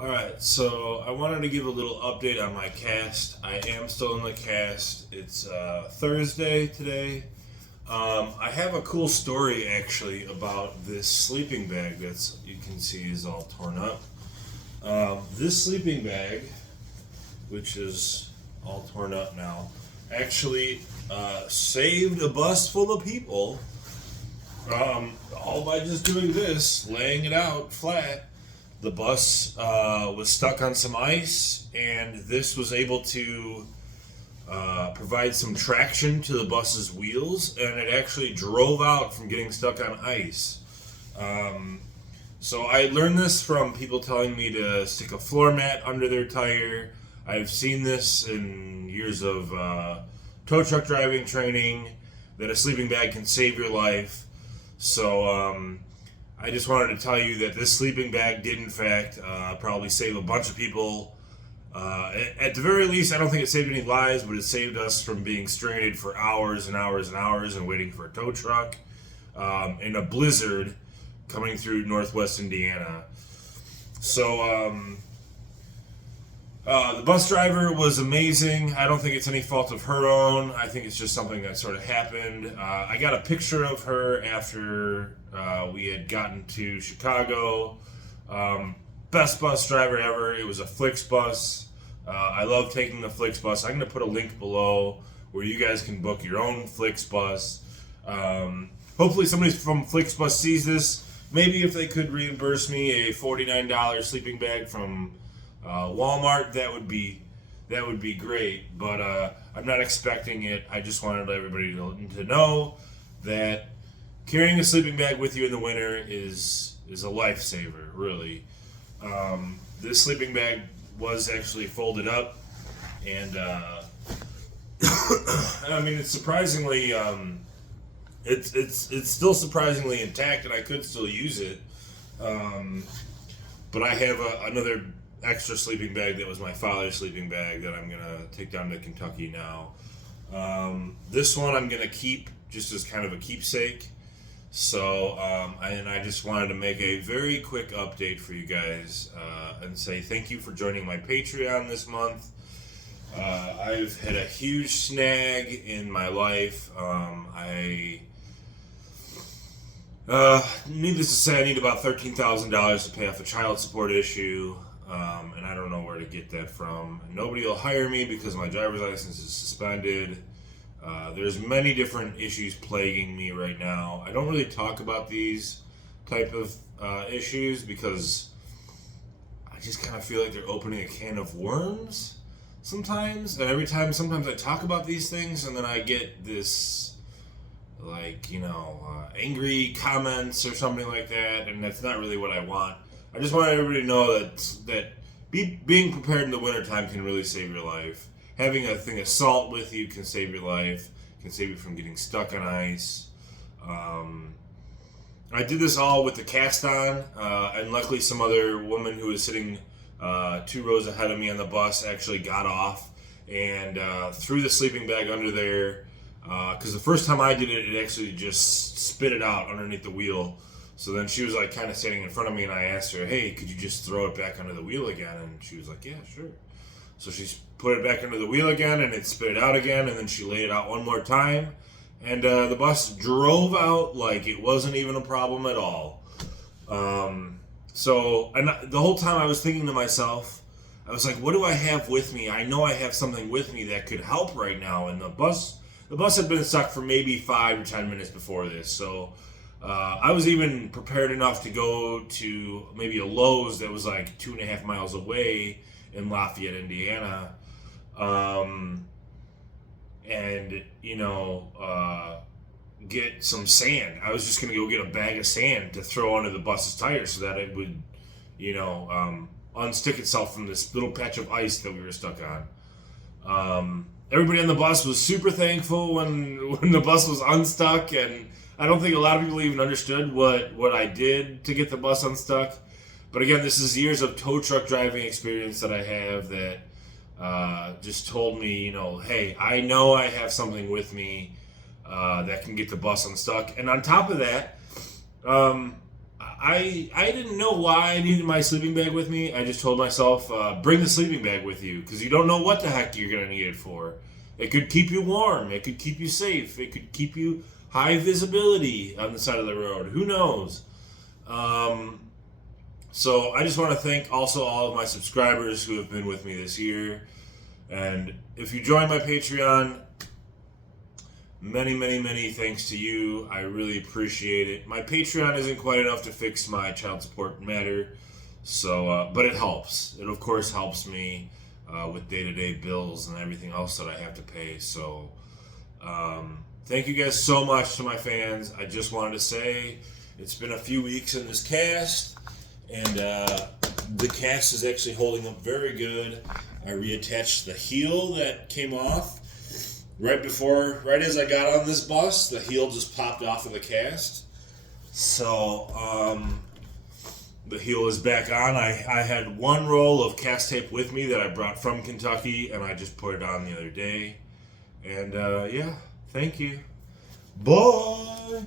Alright, so I wanted to give a little update on my cast. I am still in the cast. It's Thursday today. I have a cool story actually about this sleeping bag that's, you can see, is all torn up. This sleeping bag, which is all torn up now, actually saved a bus full of people, all by just doing this, laying it out flat. The bus was stuck on some ice, and this was able to provide some traction to the bus's wheels, and it actually drove out from getting stuck on ice. So I learned this from people telling me to stick a floor mat under their tire. I've seen this in years of tow truck driving training, that a sleeping bag can save your life. So I just wanted to tell you that this sleeping bag did, in fact, probably save a bunch of people. At the very least, I don't think it saved any lives, but it saved us from being stranded for hours and hours and hours and waiting for a tow truck in a blizzard coming through northwest Indiana. So the bus driver was amazing. I don't think it's any fault of her own. I think it's just something that sort of happened. I got a picture of her after we had gotten to Chicago. Best bus driver ever. It was a Flixbus. I love taking the Flixbus. I'm going to put a link below where you guys can book your own Flixbus. Hopefully somebody from Flixbus sees this. Maybe if they could reimburse me a $49 sleeping bag from Walmart, that would be great. But I'm not expecting it. I just wanted everybody to know that carrying a sleeping bag with you in the winter is a lifesaver, really. This sleeping bag was actually folded up, and I mean, it's surprisingly, it's still surprisingly intact, and I could still use it. But I have another extra sleeping bag that was my father's sleeping bag that I'm gonna take down to Kentucky now. This one I'm gonna keep just as kind of a keepsake. So, I just wanted to make a very quick update for you guys and say thank you for joining my Patreon this month. I've had a huge snag in my life. Needless to say, I need about $13,000 to pay off a child support issue, and I don't know where to get that from. Nobody will hire me because my driver's license is suspended. There's many different issues plaguing me right now. I don't really talk about these type of issues because I just kind of feel like they're opening a can of worms sometimes. And every time, sometimes I talk about these things and then I get this, like, angry comments or something like that. And that's not really what I want. I just want everybody to know that being prepared in the wintertime can really save your life. Having a thing of salt with you can save your life, can save you from getting stuck on ice. I did this all with the cast on, and luckily some other woman who was sitting 2 rows ahead of me on the bus actually got off and threw the sleeping bag under there, because the first time I did it, it actually just spit it out underneath the wheel. So then she was like kind of standing in front of me, and I asked her, hey, could you just throw it back under the wheel again? And she was like, yeah, sure. So she put it back under the wheel again, and it spit it out again, and then she laid it out one more time, and the bus drove out like it wasn't even a problem at all. And the whole time I was thinking to myself, I was like, what do I have with me? I know I have something with me that could help right now. And the bus had been stuck for maybe 5 to 10 minutes before this, so I was even prepared enough to go to maybe a Lowe's that was like 2.5 miles away in Lafayette, Indiana, and get some sand. I was just gonna go get a bag of sand to throw under the bus's tires so that it would, unstick itself from this little patch of ice that we were stuck on. Everybody on the bus was super thankful when the bus was unstuck, and I don't think a lot of people even understood what I did to get the bus unstuck. But again, this is years of tow truck driving experience that I have that just told me, hey, I know I have something with me that can get the bus unstuck. And on top of that, I didn't know why I needed my sleeping bag with me. I just told myself, bring the sleeping bag with you, because you don't know what the heck you're going to need it for. It could keep you warm. It could keep you safe. It could keep you high visibility on the side of the road. Who knows? So I just want to thank also all of my subscribers who have been with me this year. And if you join my Patreon, many, many, many thanks to you. I really appreciate it. My Patreon isn't quite enough to fix my child support matter, so but it helps. It of course helps me with day-to-day bills and everything else that I have to pay. So thank you guys so much to my fans. I just wanted to say it's been a few weeks in this cast, and the cast is actually holding up very good. I reattached the heel that came off. Right as I got on this bus, the heel just popped off of the cast. So, the heel is back on. I had one roll of cast tape with me that I brought from Kentucky, and I just put it on the other day. And, yeah, thank you. Bye!